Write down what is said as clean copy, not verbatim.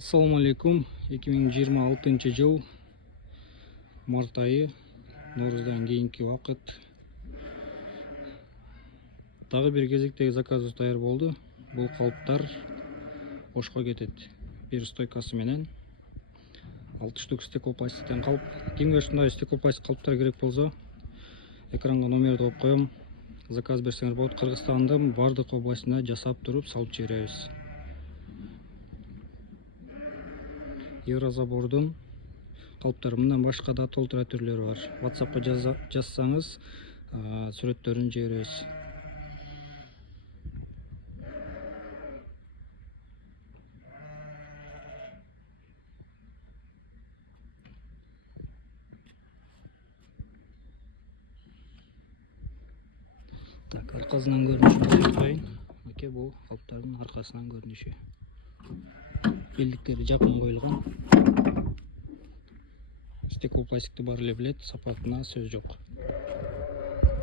Assalamu alaikum. 2026 жыл март айы, Наурыздан кейинки вакыт. Дагы бир кезектеги заказыбыз даяр болду. Бул калыптар Ошко кетет. Бир стойкасы менен 6 штук стеклопластиктен калп. Кимге ушундай стеклопластик калыптар керек болсо, экранга номерди коюп коем. Заказ берсеңер болот. Кыргызстандын бардык областына жасап туруп салып жиберебиз. Еврозабордун калыптары мындан башка да толтура түрлөрү бар. WhatsAppка жазсаңыз, сүрөттөрүн жиберебиз. Так, аркасынан көрүнүшүн айтайын. Аке, бул калыптардын аркасынан көрүнүшү. Белдиктери жакын коюлган. Стеклопластикти баары эле билет, сапатына сөз жок.